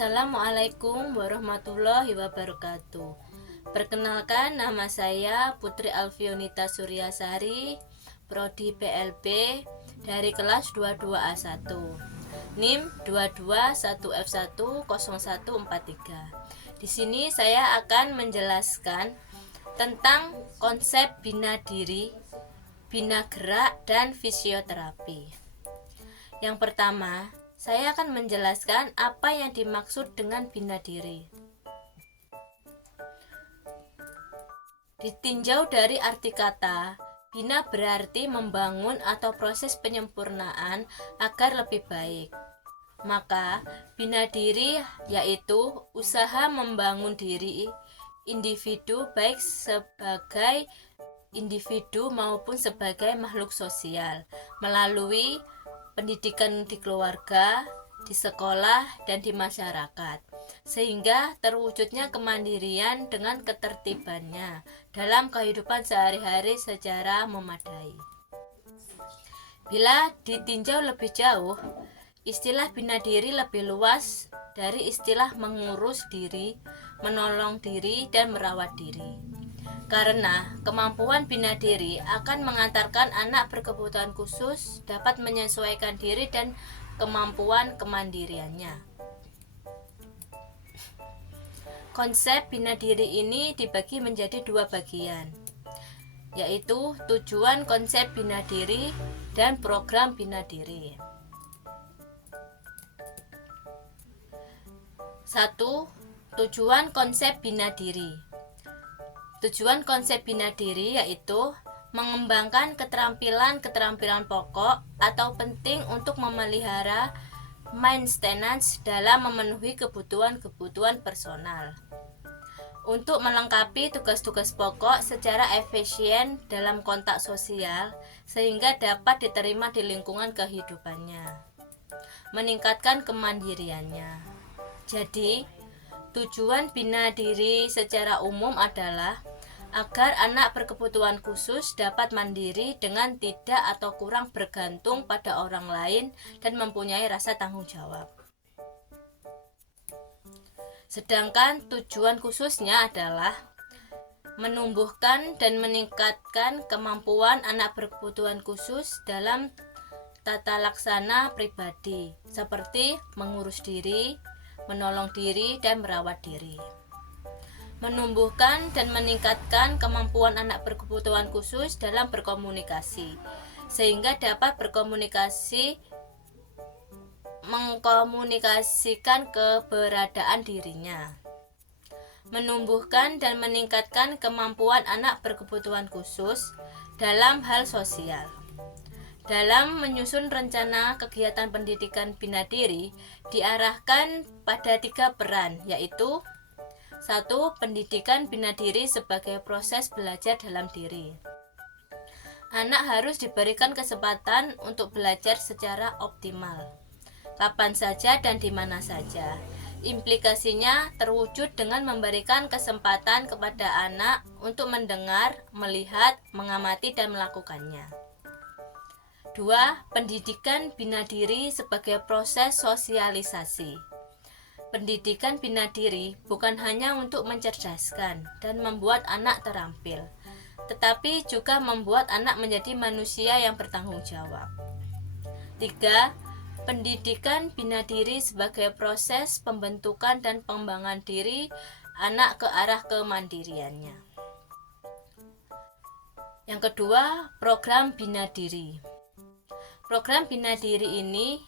Assalamualaikum warahmatullahi wabarakatuh. Perkenalkan, nama saya Putri Alfionita Suryasari, Prodi PLB dari kelas 22A1, NIM 221F10143. Di sini saya akan menjelaskan tentang konsep bina diri, bina gerak, dan fisioterapi. Yang pertama, saya akan menjelaskan apa yang dimaksud dengan bina diri. Ditinjau dari arti kata, bina berarti membangun atau proses penyempurnaan agar lebih baik. Maka, bina diri yaitu usaha membangun diri individu baik sebagai individu maupun sebagai makhluk sosial melalui pendidikan di keluarga, di sekolah, dan di masyarakat, sehingga terwujudnya kemandirian dengan ketertibannya dalam kehidupan sehari-hari secara memadai. Bila ditinjau lebih jauh, istilah bina diri lebih luas dari istilah mengurus diri, menolong diri, dan merawat diri. Karena kemampuan bina diri akan mengantarkan anak berkebutuhan khusus dapat menyesuaikan diri dan kemampuan kemandiriannya. Konsep bina diri ini dibagi menjadi dua bagian, yaitu tujuan konsep bina diri dan program bina diri. 1. Tujuan konsep bina diri. Tujuan konsep bina diri yaitu mengembangkan keterampilan-keterampilan pokok atau penting untuk memelihara maintenance dalam memenuhi kebutuhan-kebutuhan personal, untuk melengkapi tugas-tugas pokok secara efisien dalam kontak sosial sehingga dapat diterima di lingkungan kehidupannya, meningkatkan kemandiriannya. Jadi, tujuan bina diri secara umum adalah agar anak berkebutuhan khusus dapat mandiri dengan tidak atau kurang bergantung pada orang lain dan mempunyai rasa tanggung jawab. Sedangkan tujuan khususnya adalah menumbuhkan dan meningkatkan kemampuan anak berkebutuhan khusus dalam tata laksana pribadi, seperti mengurus diri, menolong diri, dan merawat diri. Menumbuhkan dan meningkatkan kemampuan anak berkebutuhan khusus dalam berkomunikasi, sehingga dapat mengkomunikasikan keberadaan dirinya. Menumbuhkan dan meningkatkan kemampuan anak berkebutuhan khusus dalam hal sosial. Dalam menyusun rencana kegiatan pendidikan bina diri diarahkan pada 3 peran, yaitu 1. Pendidikan bina diri sebagai proses belajar dalam diri. Anak harus diberikan kesempatan untuk belajar secara optimal, kapan saja dan di mana saja. Implikasinya terwujud dengan memberikan kesempatan kepada anak untuk mendengar, melihat, mengamati, dan melakukannya. 2. Pendidikan bina diri sebagai proses sosialisasi. Pendidikan bina diri bukan hanya untuk mencerdaskan dan membuat anak terampil, tetapi juga membuat anak menjadi manusia yang bertanggung jawab. 3. Pendidikan bina diri sebagai proses pembentukan dan pengembangan diri anak ke arah kemandiriannya. Yang kedua, program bina diri. Program bina diri ini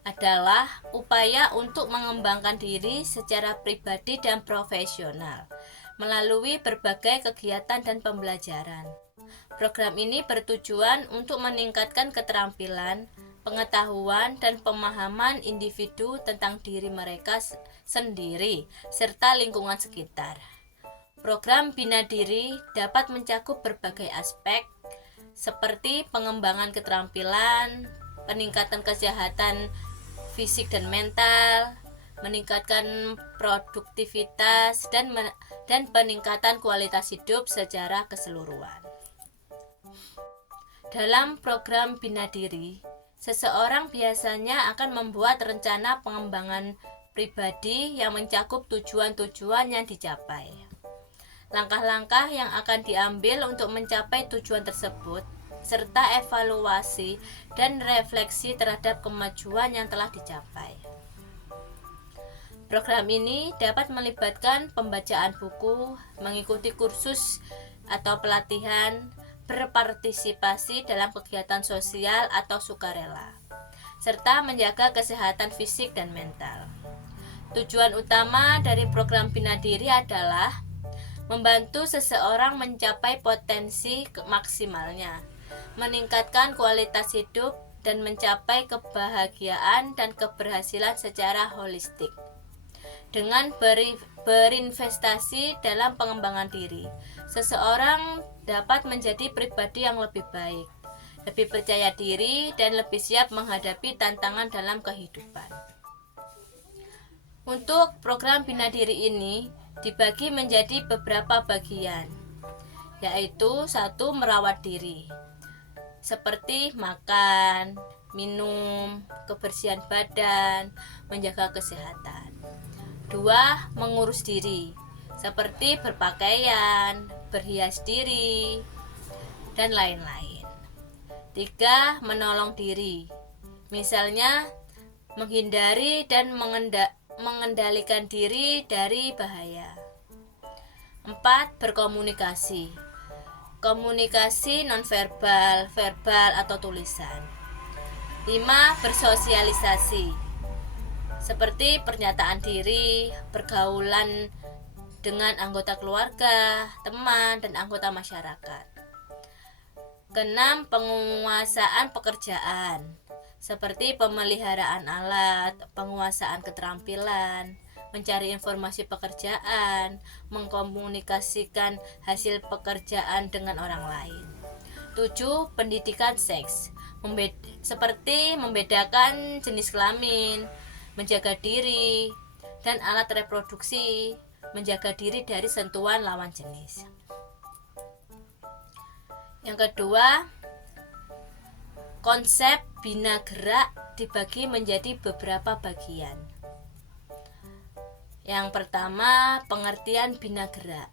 adalah upaya untuk mengembangkan diri secara pribadi dan profesional melalui berbagai kegiatan dan pembelajaran. Program ini bertujuan untuk meningkatkan keterampilan, pengetahuan, dan pemahaman individu tentang diri mereka sendiri serta lingkungan sekitar. Program bina diri dapat mencakup berbagai aspek seperti pengembangan keterampilan, peningkatan kesehatan fisik dan mental, meningkatkan produktivitas, dan peningkatan kualitas hidup secara keseluruhan. Dalam program bina diri, seseorang biasanya akan membuat rencana pengembangan pribadi yang mencakup tujuan-tujuan yang dicapai. Langkah-langkah yang akan diambil untuk mencapai tujuan tersebut, serta evaluasi dan refleksi terhadap kemajuan yang telah dicapai. Program ini dapat melibatkan pembacaan buku, mengikuti kursus atau pelatihan, berpartisipasi dalam kegiatan sosial atau sukarela, serta menjaga kesehatan fisik dan mental. Tujuan utama dari program Bina Diri adalah membantu seseorang mencapai potensi maksimalnya, meningkatkan kualitas hidup, dan mencapai kebahagiaan dan keberhasilan secara holistik. Dengan berinvestasi dalam pengembangan diri, seseorang dapat menjadi pribadi yang lebih baik, lebih percaya diri, dan lebih siap menghadapi tantangan dalam kehidupan. Untuk program Bina Diri ini dibagi menjadi beberapa bagian, yaitu 1. Merawat diri, seperti makan, minum, kebersihan badan, menjaga kesehatan. 2. Mengurus diri, seperti berpakaian, berhias diri, dan lain-lain. 3. Menolong diri, misalnya menghindari dan mengendalikan diri dari bahaya. 4. Berkomunikasi, komunikasi nonverbal, verbal atau tulisan. 5. Bersosialisasi, seperti pernyataan diri, pergaulan dengan anggota keluarga, teman, dan anggota masyarakat. 6. Penguasaan pekerjaan, seperti pemeliharaan alat, penguasaan keterampilan, mencari informasi pekerjaan, mengkomunikasikan hasil pekerjaan dengan orang lain. 7. Pendidikan seks, seperti membedakan jenis kelamin, menjaga diri dan alat reproduksi, menjaga diri dari sentuhan lawan jenis. Yang kedua, konsep bina gerak dibagi menjadi beberapa bagian. Yang pertama, pengertian bina gerak.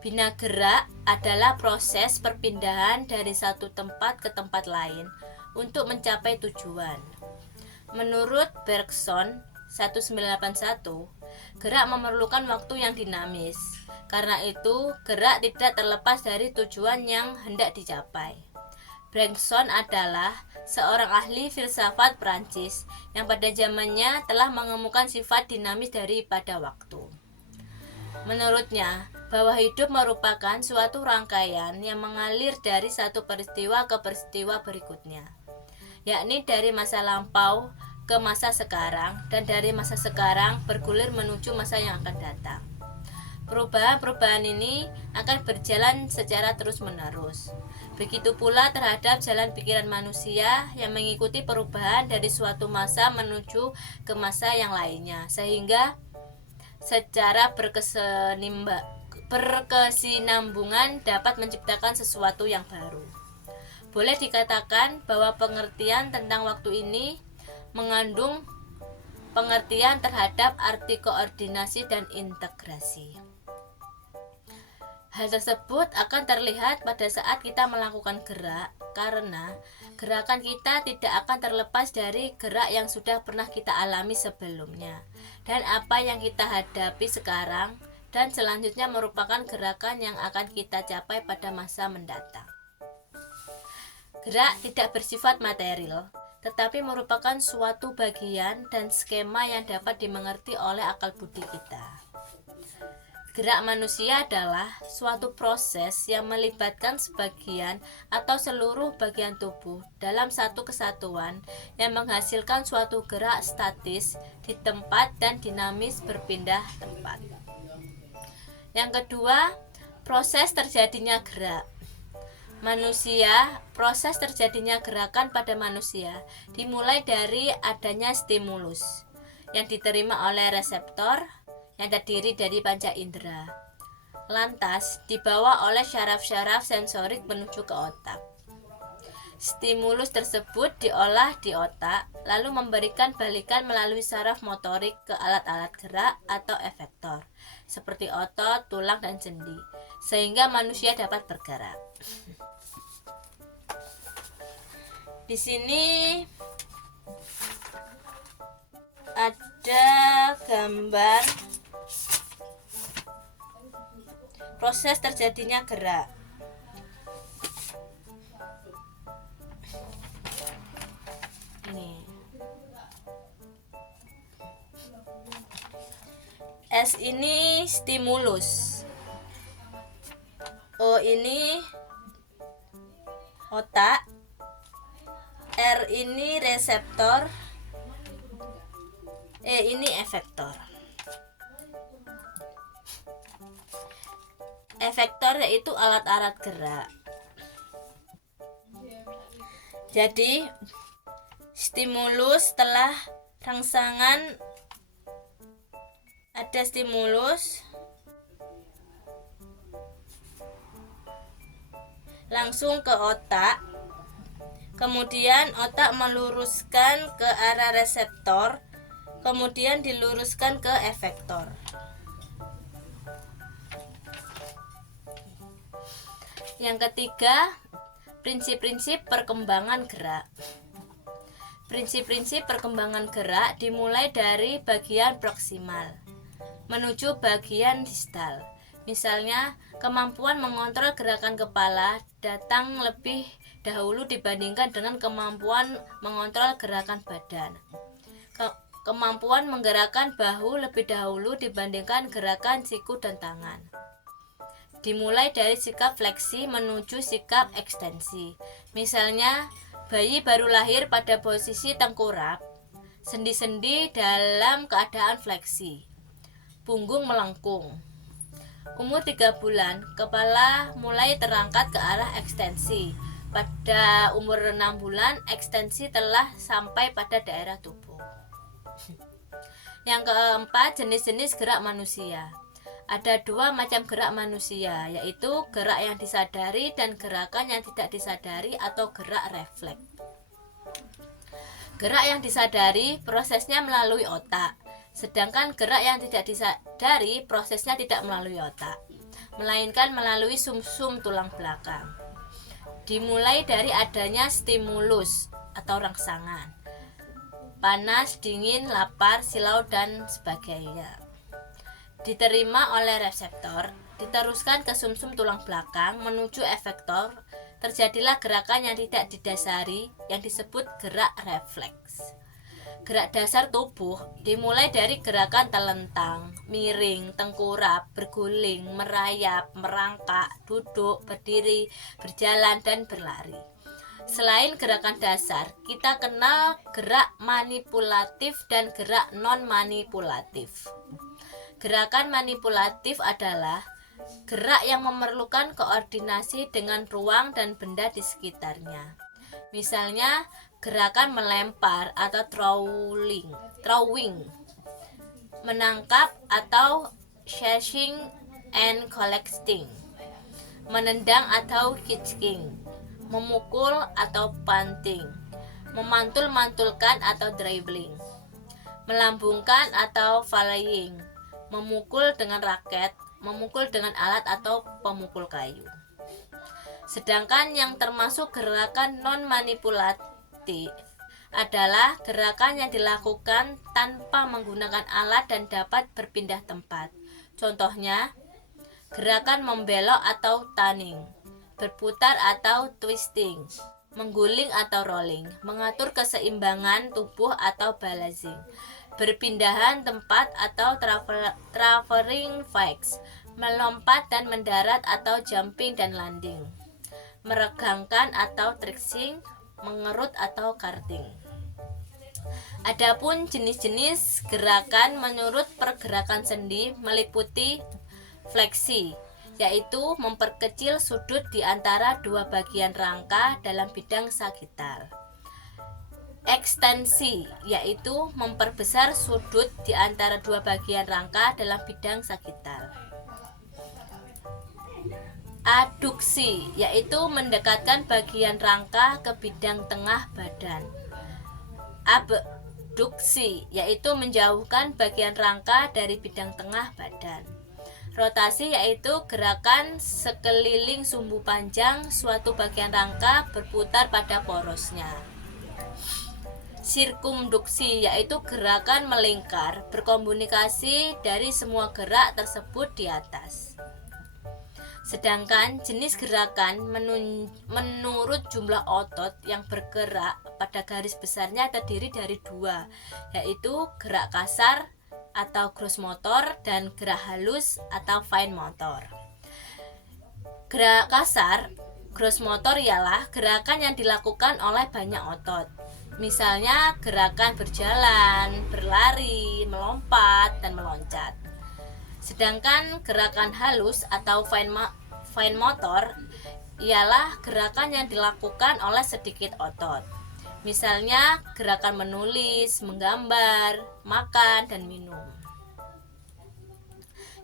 Bina gerak adalah proses perpindahan dari satu tempat ke tempat lain untuk mencapai tujuan. Menurut Bergson 1981, gerak memerlukan waktu yang dinamis. Karena itu, gerak tidak terlepas dari tujuan yang hendak dicapai. Bergson adalah seorang ahli filsafat Prancis yang pada zamannya telah menemukan sifat dinamis daripada waktu. Menurutnya, bahwa hidup merupakan suatu rangkaian yang mengalir dari satu peristiwa ke peristiwa berikutnya, yakni dari masa lampau ke masa sekarang, dan dari masa sekarang bergulir menuju masa yang akan datang. Perubahan-perubahan ini akan berjalan secara terus-menerus. Begitu pula terhadap jalan pikiran manusia yang mengikuti perubahan dari suatu masa menuju ke masa yang lainnya, sehingga secara berkesinambungan dapat menciptakan sesuatu yang baru. Boleh dikatakan bahwa pengertian tentang waktu ini mengandung pengertian terhadap arti koordinasi dan integrasi. Hal tersebut akan terlihat pada saat kita melakukan gerak, karena gerakan kita tidak akan terlepas dari gerak yang sudah pernah kita alami sebelumnya, dan apa yang kita hadapi sekarang dan selanjutnya merupakan gerakan yang akan kita capai pada masa mendatang. Gerak tidak bersifat material, tetapi merupakan suatu bagian dan skema yang dapat dimengerti oleh akal budi kita. Gerak manusia adalah suatu proses yang melibatkan sebagian atau seluruh bagian tubuh dalam satu kesatuan yang menghasilkan suatu gerak statis di tempat dan dinamis berpindah tempat. Yang kedua, proses terjadinya gerak. Proses terjadinya gerakan pada manusia dimulai dari adanya stimulus yang diterima oleh reseptor yang terdiri dari panca indera, lantas dibawa oleh syaraf-syaraf sensorik menuju ke otak. Stimulus tersebut diolah di otak, lalu memberikan balikan melalui saraf motorik ke alat-alat gerak atau efektor, seperti otot, tulang, dan sendi, sehingga manusia dapat bergerak. Di sini ada gambar proses terjadinya gerak. Ini S ini stimulus, O ini otak, R ini reseptor, E ini efektor. Efektor yaitu alat-alat gerak. Jadi stimulus setelah rangsangan, ada stimulus langsung ke otak, kemudian otak meluruskan ke arah reseptor, kemudian diluruskan ke efektor. Yang ketiga, prinsip-prinsip perkembangan gerak. Prinsip-prinsip perkembangan gerak dimulai dari bagian proksimal menuju bagian distal. Misalnya, kemampuan mengontrol gerakan kepala datang lebih dahulu dibandingkan dengan kemampuan mengontrol gerakan badan. Kemampuan menggerakkan bahu lebih dahulu dibandingkan gerakan siku dan tangan. Dimulai dari sikap fleksi menuju sikap ekstensi. Misalnya, bayi baru lahir pada posisi tengkurap, sendi-sendi dalam keadaan fleksi, punggung melengkung. Umur 3 bulan, kepala mulai terangkat ke arah ekstensi. Pada umur 6 bulan, ekstensi telah sampai pada daerah tubuh. Yang keempat, jenis-jenis gerak manusia. Ada 2 macam gerak manusia, yaitu gerak yang disadari dan gerakan yang tidak disadari atau gerak refleks. Gerak yang disadari prosesnya melalui otak, sedangkan gerak yang tidak disadari prosesnya tidak melalui otak, melainkan melalui sumsum tulang belakang. Dimulai dari adanya stimulus atau rangsangan, panas, dingin, lapar, silau, dan sebagainya. Diterima oleh reseptor, diteruskan ke sumsum tulang belakang menuju efektor, terjadilah gerakan yang tidak didasari yang disebut gerak refleks. Gerak dasar tubuh dimulai dari gerakan telentang, miring, tengkurap, berguling, merayap, merangkak, duduk, berdiri, berjalan, dan berlari. Selain gerakan dasar, kita kenal gerak manipulatif dan gerak non-manipulatif. Gerakan manipulatif adalah gerak yang memerlukan koordinasi dengan ruang dan benda di sekitarnya. Misalnya, gerakan melempar atau throwing, menangkap atau catching and collecting, menendang atau kicking, memukul atau punting, memantul-mantulkan atau dribbling, melambungkan atau volleying, memukul dengan raket, memukul dengan alat atau pemukul kayu. Sedangkan yang termasuk gerakan non-manipulatif adalah gerakan yang dilakukan tanpa menggunakan alat dan dapat berpindah tempat. Contohnya, gerakan membelok atau turning, berputar atau twisting, mengguling atau rolling, mengatur keseimbangan tubuh atau balancing, berpindahan tempat atau traveling flex, melompat dan mendarat atau jumping dan landing, meregangkan atau tricking, mengerut atau karting. Adapun jenis-jenis gerakan menurut pergerakan sendi meliputi fleksi, yaitu memperkecil sudut di antara 2 bagian rangka dalam bidang sagital. Ekstensi, yaitu memperbesar sudut di antara 2 bagian rangka dalam bidang sagital. Aduksi, yaitu mendekatkan bagian rangka ke bidang tengah badan. Abduksi, yaitu menjauhkan bagian rangka dari bidang tengah badan. Rotasi, yaitu gerakan sekeliling sumbu panjang suatu bagian rangka berputar pada porosnya. Sirkumduksi, yaitu gerakan melingkar berkomunikasi dari semua gerak tersebut di atas. Sedangkan jenis gerakan menurut jumlah otot yang bergerak pada garis besarnya terdiri dari dua, yaitu gerak kasar atau gross motor dan gerak halus atau fine motor. Gerak kasar, gross motor ialah gerakan yang dilakukan oleh banyak otot. Misalnya gerakan berjalan, berlari, melompat, dan meloncat. Sedangkan gerakan halus atau fine motor ialah gerakan yang dilakukan oleh sedikit otot. Misalnya gerakan menulis, menggambar, makan, dan minum.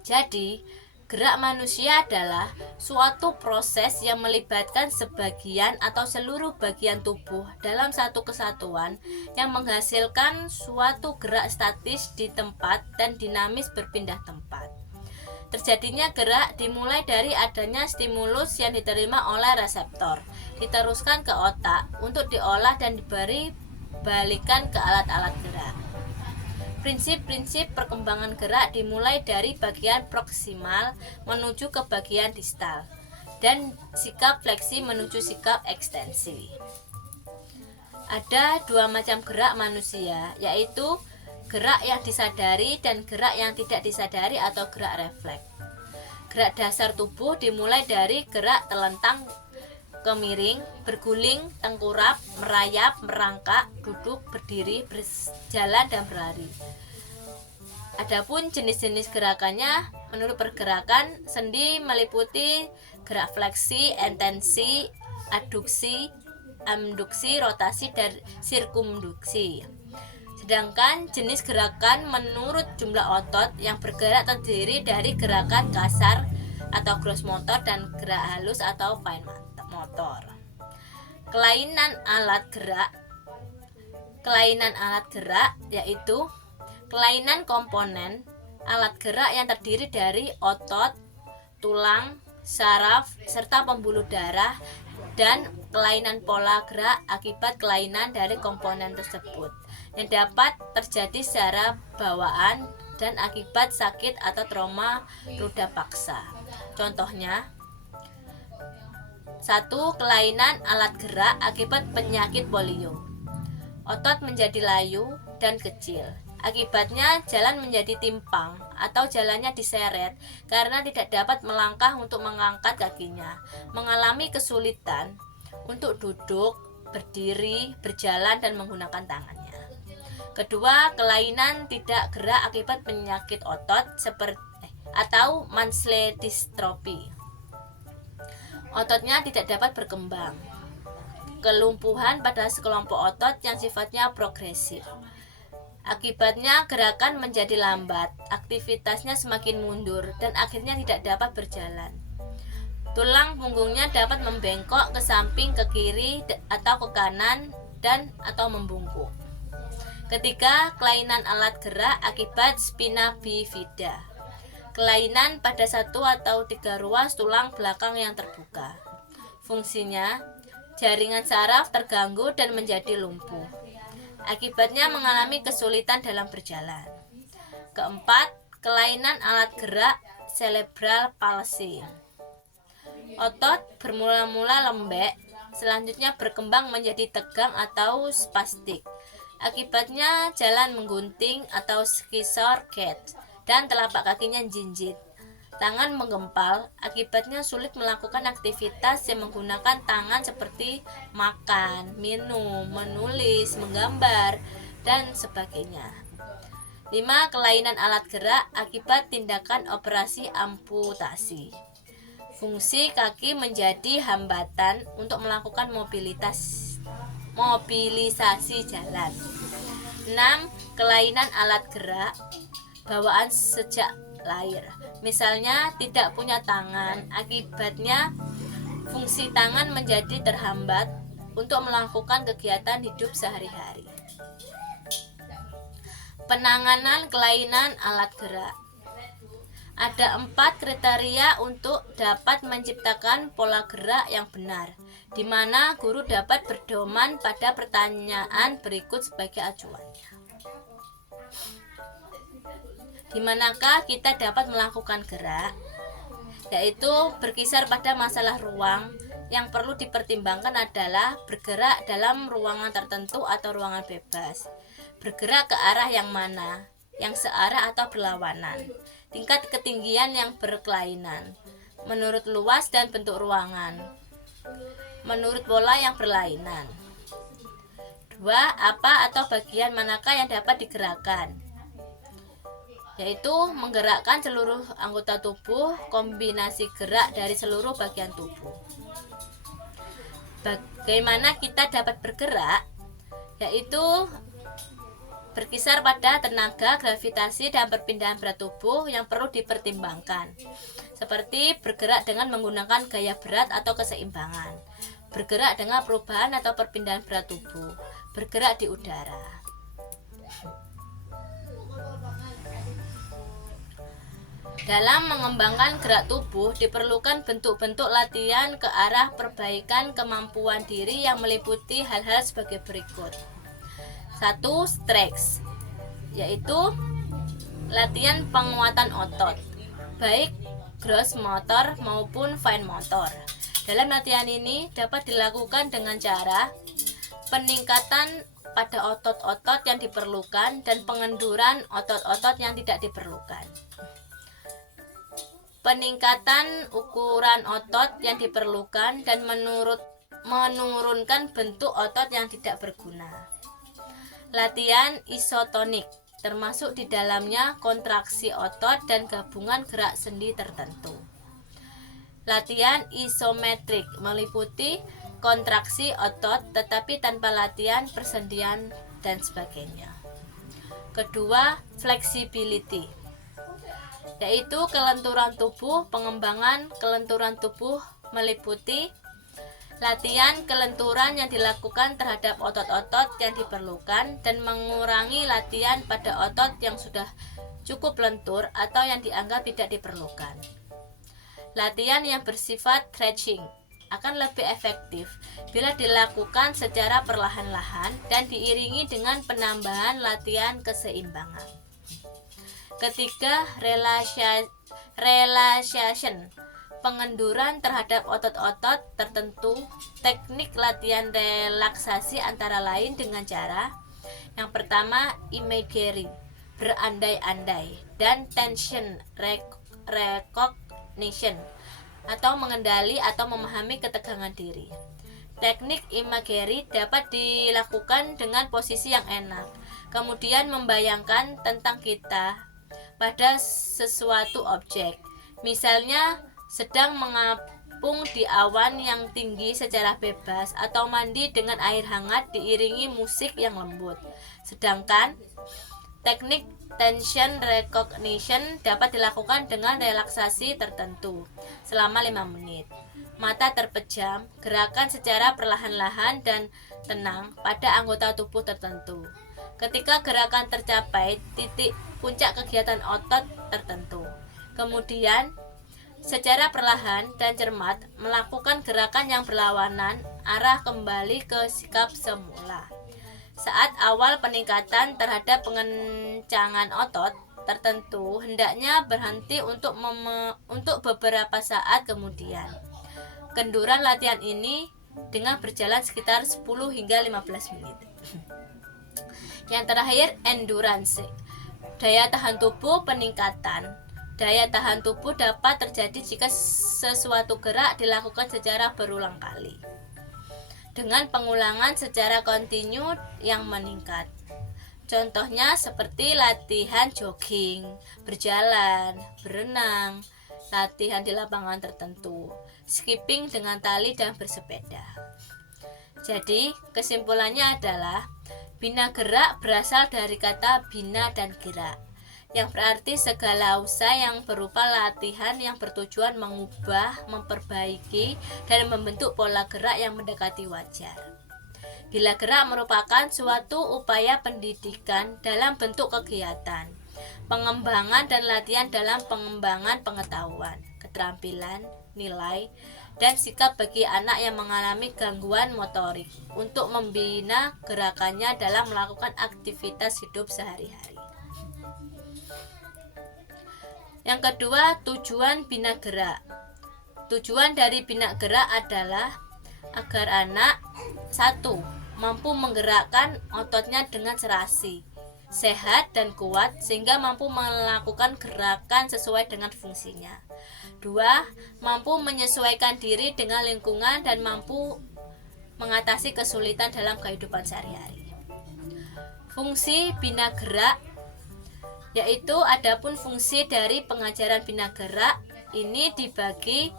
Jadi, gerak manusia adalah suatu proses yang melibatkan sebagian atau seluruh bagian tubuh dalam satu kesatuan yang menghasilkan suatu gerak statis di tempat dan dinamis berpindah tempat. Terjadinya gerak dimulai dari adanya stimulus yang diterima oleh reseptor, diteruskan ke otak untuk diolah dan diberi balikan ke alat-alat gerak. Prinsip-prinsip perkembangan gerak dimulai dari bagian proksimal menuju ke bagian distal dan sikap fleksi menuju sikap ekstensi. Ada dua macam gerak manusia, yaitu gerak yang disadari dan gerak yang tidak disadari atau gerak refleks. Gerak dasar tubuh dimulai dari gerak telentang ke miring, berguling, tengkurap, merayap, merangkak, duduk, berdiri, berjalan, dan berlari. Adapun jenis-jenis gerakannya menurut pergerakan sendi meliputi gerak fleksi, ekstensi, aduksi, abduksi, rotasi, dan sirkumduksi. Sedangkan jenis gerakan menurut jumlah otot yang bergerak terdiri dari gerakan kasar atau gross motor dan gerak halus atau fine motor. Kelainan alat gerak yaitu kelainan komponen alat gerak yang terdiri dari otot, tulang, saraf, serta pembuluh darah, dan kelainan pola gerak akibat kelainan dari komponen tersebut yang dapat terjadi secara bawaan dan akibat sakit atau trauma ruda paksa. Contohnya, 1. Kelainan alat gerak akibat penyakit polio. Otot menjadi layu dan kecil. Akibatnya jalan menjadi timpang atau jalannya diseret karena tidak dapat melangkah untuk mengangkat kakinya, mengalami kesulitan untuk duduk, berdiri, berjalan, dan menggunakan tangannya. Kedua, kelainan tidak gerak akibat penyakit otot seperti atau Mansell dystrophy. Ototnya tidak dapat berkembang. Kelumpuhan pada sekelompok otot yang sifatnya progresif. Akibatnya gerakan menjadi lambat, aktivitasnya semakin mundur, dan akhirnya tidak dapat berjalan. Tulang punggungnya dapat membengkok ke samping, ke kiri, atau ke kanan, dan atau membungkuk. Ketiga, kelainan alat gerak akibat spina bifida. Kelainan pada 1 atau 3 ruas tulang belakang yang terbuka. Fungsinya, jaringan saraf terganggu dan menjadi lumpuh. Akibatnya mengalami kesulitan dalam berjalan. Keempat, kelainan alat gerak cerebral palsy. Otot bermula-mula lembek, selanjutnya berkembang menjadi tegang atau spastik. Akibatnya jalan menggunting atau skisor gait dan telapak kakinya jinjit. Tangan menggempal, akibatnya sulit melakukan aktivitas yang menggunakan tangan seperti makan, minum, menulis, menggambar, dan sebagainya. 5. Kelainan alat gerak akibat tindakan operasi amputasi. Fungsi kaki menjadi hambatan untuk melakukan mobilisasi jalan. 6. Kelainan alat gerak bawaan sejak lahir. Misalnya tidak punya tangan, akibatnya fungsi tangan menjadi terhambat untuk melakukan kegiatan hidup sehari-hari. Penanganan kelainan alat gerak. Ada 4 kriteria untuk dapat menciptakan pola gerak yang benar, di mana guru dapat berdoman pada pertanyaan berikut sebagai acuannya. Di manakah kita dapat melakukan gerak? Yaitu berkisar pada masalah ruang. Yang perlu dipertimbangkan adalah bergerak dalam ruangan tertentu atau ruangan bebas. Bergerak ke arah yang mana? Yang searah atau berlawanan. Tingkat ketinggian yang berkelainan. Menurut luas dan bentuk ruangan. Menurut pola yang berlainan. 2. Apa atau bagian manakah yang dapat digerakkan? Yaitu menggerakkan seluruh anggota tubuh, kombinasi gerak dari seluruh bagian tubuh. Bagaimana kita dapat bergerak? Yaitu berkisar pada tenaga, gravitasi, dan perpindahan berat tubuh yang perlu dipertimbangkan. Seperti bergerak dengan menggunakan gaya berat atau keseimbangan, bergerak dengan perubahan atau perpindahan berat tubuh, bergerak di udara. Dalam mengembangkan gerak tubuh diperlukan bentuk-bentuk latihan ke arah perbaikan kemampuan diri yang meliputi hal-hal sebagai berikut. 1. Stretch, yaitu latihan penguatan otot, baik gross motor maupun fine motor. Dalam latihan ini dapat dilakukan dengan cara peningkatan pada otot-otot yang diperlukan dan pengenduran otot-otot yang tidak diperlukan. Peningkatan ukuran otot yang diperlukan dan menurunkan bentuk otot yang tidak berguna. Latihan isotonik, termasuk di dalamnya kontraksi otot dan gabungan gerak sendi tertentu. Latihan isometrik meliputi kontraksi otot tetapi tanpa latihan persendian dan sebagainya. Kedua, flexibility, yaitu kelenturan tubuh. Pengembangan kelenturan tubuh meliputi latihan kelenturan yang dilakukan terhadap otot-otot yang diperlukan dan mengurangi latihan pada otot yang sudah cukup lentur atau yang dianggap tidak diperlukan. Latihan yang bersifat stretching akan lebih efektif bila dilakukan secara perlahan-lahan dan diiringi dengan penambahan latihan keseimbangan. Ketiga, relaxation, pengenduran terhadap otot-otot tertentu. Teknik latihan relaksasi antara lain dengan cara yang pertama, imagery, berandai-andai, dan tension recognition, atau mengendali atau memahami ketegangan diri. Teknik imagery dapat dilakukan dengan posisi yang enak, kemudian membayangkan tentang kita pada sesuatu objek, misalnya sedang mengapung di awan yang tinggi secara bebas atau mandi dengan air hangat diiringi musik yang lembut. Sedangkan teknik tension recognition dapat dilakukan dengan relaksasi tertentu selama 5 menit. Mata terpejam, gerakan secara perlahan-lahan dan tenang pada anggota tubuh tertentu. Ketika gerakan tercapai titik puncak kegiatan otot tertentu, kemudian secara perlahan dan cermat melakukan gerakan yang berlawanan arah kembali ke sikap semula. Saat awal peningkatan terhadap pengencangan otot tertentu hendaknya berhenti untuk beberapa saat kemudian. Kenduran latihan ini dengan berjalan sekitar 10 hingga 15 menit. Yang terakhir, endurance, daya tahan tubuh peningkatan. Daya tahan tubuh dapat terjadi jika sesuatu gerak dilakukan secara berulang kali dengan pengulangan secara kontinu yang meningkat. Contohnya seperti latihan jogging, berjalan, berenang, latihan di lapangan tertentu, skipping dengan tali, dan bersepeda. Jadi, kesimpulannya adalah bina gerak berasal dari kata bina dan gerak. yang berarti segala usaha yang berupa latihan yang bertujuan mengubah, memperbaiki, dan membentuk pola gerak yang mendekati wajar. Bila gerak merupakan suatu upaya pendidikan dalam bentuk kegiatan, pengembangan dan latihan dalam pengembangan pengetahuan, keterampilan, nilai, dan sikap bagi anak yang mengalami gangguan motorik untuk membina gerakannya dalam melakukan aktivitas hidup sehari-hari. Yang kedua, tujuan bina gerak. Tujuan dari bina gerak adalah agar anak 1. Mampu menggerakkan ototnya dengan serasi, sehat dan kuat sehingga mampu melakukan gerakan sesuai dengan fungsinya. 2. Mampu menyesuaikan diri dengan lingkungan dan mampu mengatasi kesulitan dalam kehidupan sehari-hari. Fungsi bina gerak, yaitu adapun fungsi dari pengajaran bina gerak ini dibagi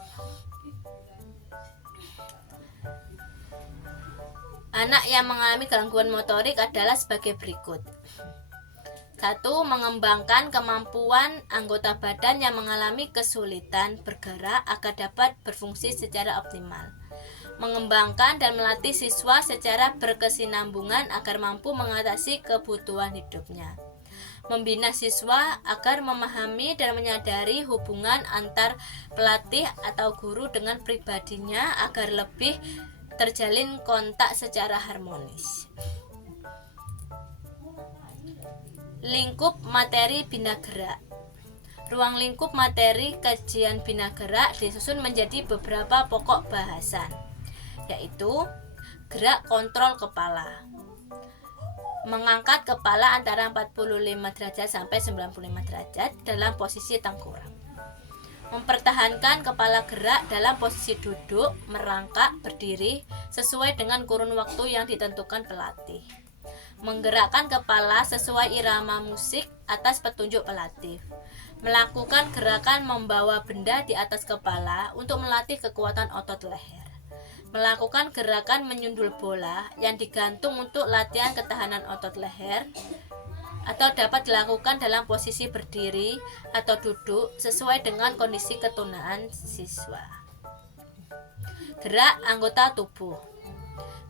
anak yang mengalami gangguan motorik adalah sebagai berikut. 1. Mengembangkan kemampuan anggota badan yang mengalami kesulitan bergerak agar dapat berfungsi secara optimal. Mengembangkan dan melatih siswa secara berkesinambungan agar mampu mengatasi kebutuhan hidupnya. Membina siswa agar memahami dan menyadari hubungan antar pelatih atau guru dengan pribadinya agar lebih terjalin kontak secara harmonis. Lingkup materi bina gerak. Ruang lingkup materi kajian bina gerak disusun menjadi beberapa pokok bahasan, yaitu gerak kontrol kepala, mengangkat kepala antara 45 derajat sampai 95 derajat dalam posisi tengkurap, mempertahankan kepala gerak dalam posisi duduk, merangkak, berdiri sesuai dengan kurun waktu yang ditentukan pelatih, menggerakkan kepala sesuai irama musik atas petunjuk pelatih, melakukan gerakan membawa benda di atas kepala untuk melatih kekuatan otot leher, melakukan gerakan menyundul bola yang digantung untuk latihan ketahanan otot leher atau dapat dilakukan dalam posisi berdiri atau duduk sesuai dengan kondisi ketunaan siswa. Gerak anggota tubuh.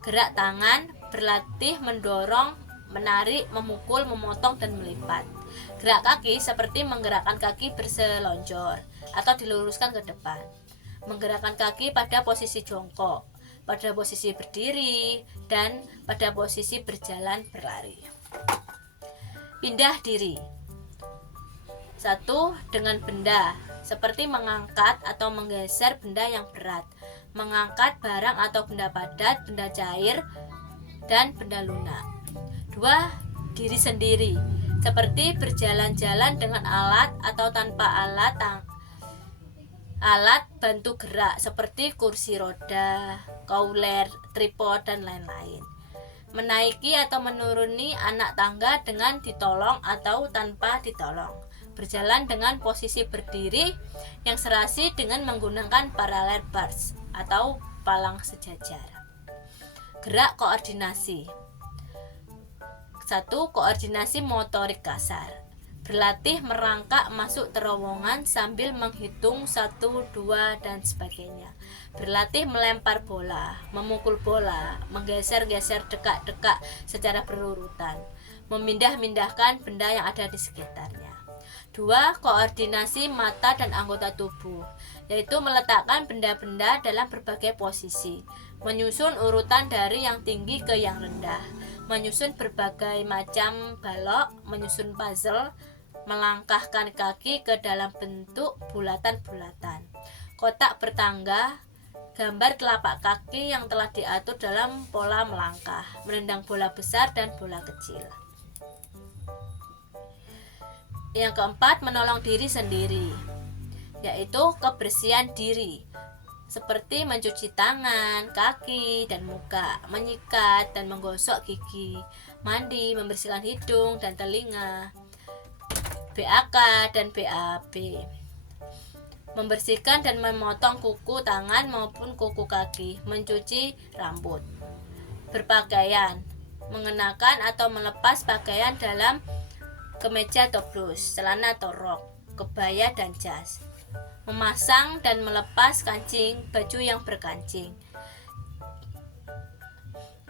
Gerak tangan berlatih mendorong, menarik, memukul, memotong, dan melipat. Gerak kaki seperti menggerakkan kaki berselonjor atau diluruskan ke depan. Menggerakkan kaki pada posisi jongkok, pada posisi berdiri, dan pada posisi berjalan berlari. Pindah diri. 1. Dengan benda, seperti mengangkat atau menggeser benda yang berat, mengangkat barang atau benda padat, benda cair, dan benda lunak. 2. Diri sendiri, seperti berjalan-jalan dengan alat atau tanpa alat bantu gerak seperti kursi roda, kauler, tripod, dan lain-lain. Menaiki atau menuruni anak tangga dengan ditolong atau tanpa ditolong. Berjalan dengan posisi berdiri yang serasi dengan menggunakan parallel bars atau palang sejajar. Gerak koordinasi. 1. Koordinasi motorik kasar. Berlatih merangkak masuk terowongan sambil menghitung 1, 2, dan sebagainya. Berlatih melempar bola, memukul bola, menggeser-geser dekak-dekak secara berurutan, memindah-mindahkan benda yang ada di sekitarnya. 2. Koordinasi mata dan anggota tubuh, yaitu meletakkan benda-benda dalam berbagai posisi, menyusun urutan dari yang tinggi ke yang rendah, menyusun berbagai macam balok, menyusun puzzle, melangkahkan kaki ke dalam bentuk bulatan-bulatan, kotak bertangga, gambar telapak kaki yang telah diatur dalam pola melangkah, menendang bola besar dan bola kecil. Yang keempat, menolong diri sendiri, yaitu kebersihan diri, seperti mencuci tangan, kaki, dan muka, menyikat dan menggosok gigi, mandi, membersihkan hidung dan telinga, BAK dan BAB, membersihkan dan memotong kuku tangan maupun kuku kaki, mencuci rambut, berpakaian, mengenakan atau melepas pakaian dalam kemeja atau blus, celana atau rok, kebaya dan jas. Memasang dan melepas kancing, baju yang berkancing.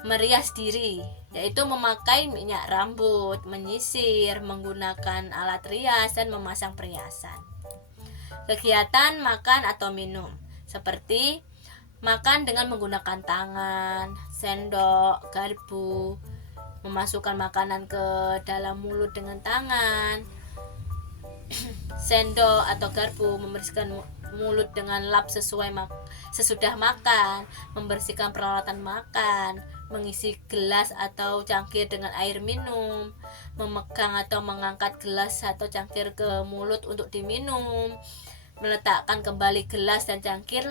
Merias diri, yaitu memakai minyak rambut, menyisir, menggunakan alat rias, dan memasang perhiasan. Kegiatan makan atau minum, seperti makan dengan menggunakan tangan, sendok, garpu, memasukkan makanan ke dalam mulut dengan tangan, sendok atau garpu, membersihkan mulut dengan lap sesudah makan, membersihkan peralatan makan, mengisi gelas atau cangkir dengan air minum, memegang atau mengangkat gelas atau cangkir ke mulut untuk diminum, meletakkan kembali gelas dan cangkir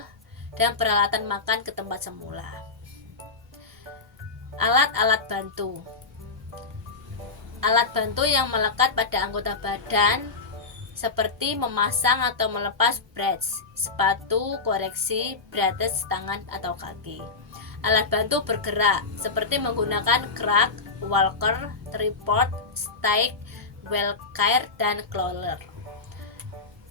dan peralatan makan ke tempat semula. Alat-alat bantu. Alat bantu yang melekat pada anggota badan seperti memasang atau melepas braces, sepatu koreksi, braces tangan atau kaki. Alat bantu bergerak seperti menggunakan crack, walker, tripod, stake, wheel chair, dan crawler.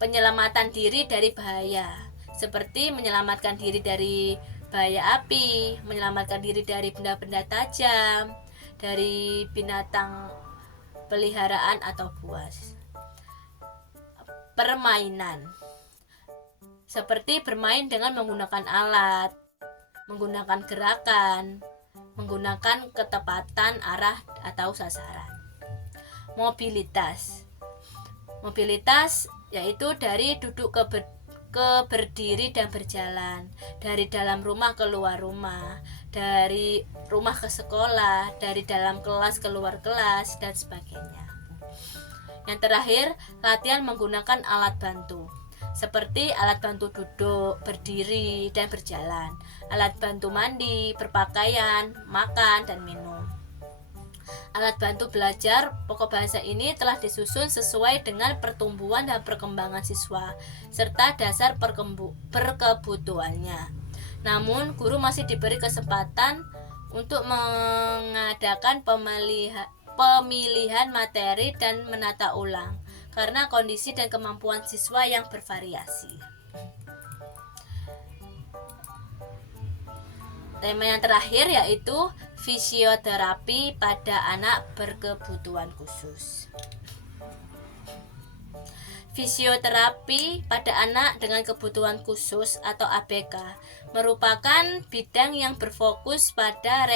Penyelamatan diri dari bahaya seperti menyelamatkan diri dari bahaya api, menyelamatkan diri dari benda-benda tajam, dari binatang peliharaan atau buas. Permainan seperti bermain dengan menggunakan alat, menggunakan gerakan, menggunakan ketepatan arah atau sasaran. Mobilitas yaitu dari duduk ke berdiri dan berjalan, dari dalam rumah ke luar rumah, dari rumah ke sekolah, dari dalam kelas ke luar kelas, dan sebagainya. Yang terakhir, latihan menggunakan alat bantu seperti alat bantu duduk, berdiri, dan berjalan, alat bantu mandi, berpakaian, makan, dan minum. Alat bantu belajar pokok bahasa ini telah disusun sesuai dengan pertumbuhan dan perkembangan siswa serta dasar perkebutuhannya. Namun, guru masih diberi kesempatan untuk mengadakan pemilihan materi dan menata ulang karena kondisi dan kemampuan siswa yang bervariasi. Tema yang terakhir yaitu fisioterapi pada anak berkebutuhan khusus. Fisioterapi pada anak dengan kebutuhan khusus atau ABK merupakan bidang yang berfokus pada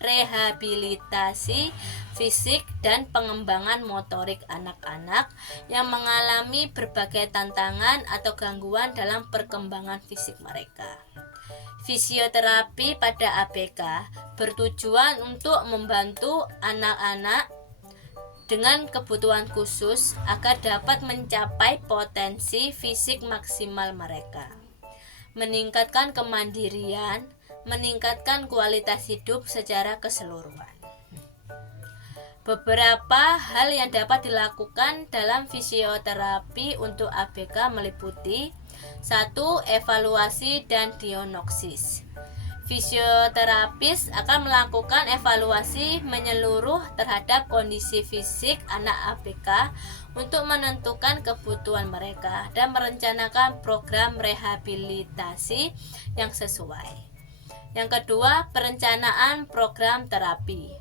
rehabilitasi fisik dan pengembangan motorik anak-anak yang mengalami berbagai tantangan atau gangguan dalam perkembangan fisik mereka. Fisioterapi pada ABK bertujuan untuk membantu anak-anak dengan kebutuhan khusus agar dapat mencapai potensi fisik maksimal mereka, meningkatkan kemandirian, meningkatkan kualitas hidup secara keseluruhan. Beberapa hal yang dapat dilakukan dalam fisioterapi untuk ABK meliputi 1. Evaluasi dan diagnosis. Fisioterapis akan melakukan evaluasi menyeluruh terhadap kondisi fisik anak ABK untuk menentukan kebutuhan mereka dan merencanakan program rehabilitasi yang sesuai. Yang kedua, perencanaan program terapi.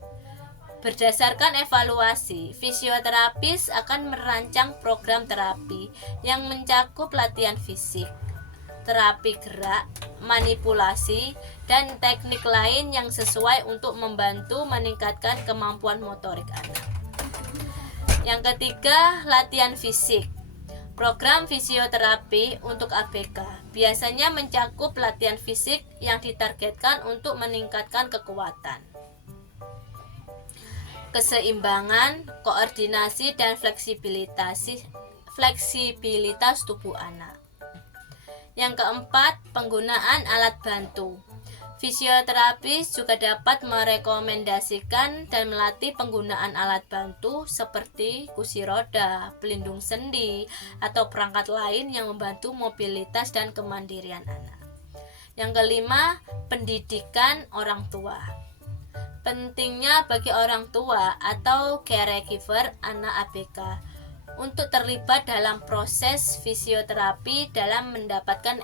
Berdasarkan evaluasi, fisioterapis akan merancang program terapi yang mencakup latihan fisik, terapi gerak, manipulasi, dan teknik lain yang sesuai untuk membantu meningkatkan kemampuan motorik anak. Yang ketiga, latihan fisik. Program fisioterapi untuk ABK biasanya mencakup latihan fisik yang ditargetkan untuk meningkatkan kekuatan, keseimbangan, koordinasi, dan fleksibilitas tubuh anak. Yang keempat, penggunaan alat bantu. Fisioterapis juga dapat merekomendasikan dan melatih penggunaan alat bantu seperti kursi roda, pelindung sendi, atau perangkat lain yang membantu mobilitas dan kemandirian anak. Yang kelima, pendidikan orang tua. Pentingnya bagi orang tua atau caregiver anak ABK untuk terlibat dalam proses fisioterapi dalam mendapatkan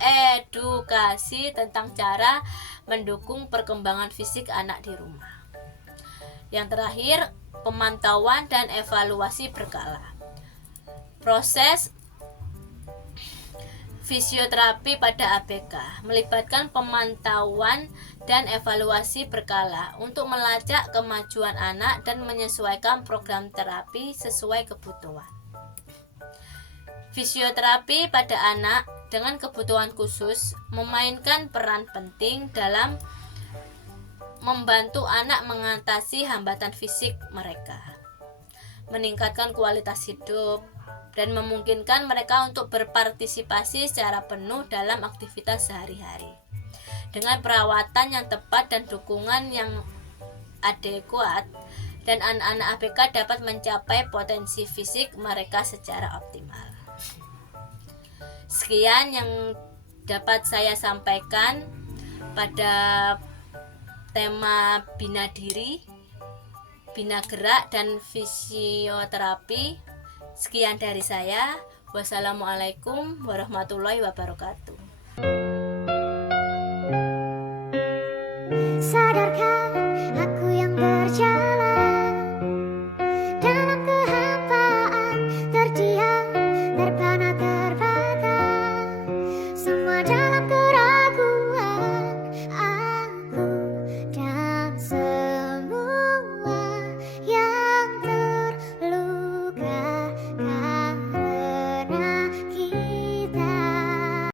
edukasi tentang cara mendukung perkembangan fisik anak di rumah. Yang terakhir, pemantauan dan evaluasi berkala. Proses fisioterapi pada ABK melibatkan pemantauan dan evaluasi berkala untuk melacak kemajuan anak dan menyesuaikan program terapi sesuai kebutuhan. Fisioterapi pada anak dengan kebutuhan khusus memainkan peran penting dalam membantu anak mengatasi hambatan fisik mereka, meningkatkan kualitas hidup, dan memungkinkan mereka untuk berpartisipasi secara penuh dalam aktivitas sehari-hari. Dengan perawatan yang tepat dan dukungan yang adekuat, dan anak-anak ABK dapat mencapai potensi fisik mereka secara optimal. Sekian yang dapat saya sampaikan pada tema Bina Diri, Bina Gerak, dan fisioterapi. Sekian dari saya. Wassalamualaikum warahmatullahi wabarakatuh. Sadarkah aku yang berjalan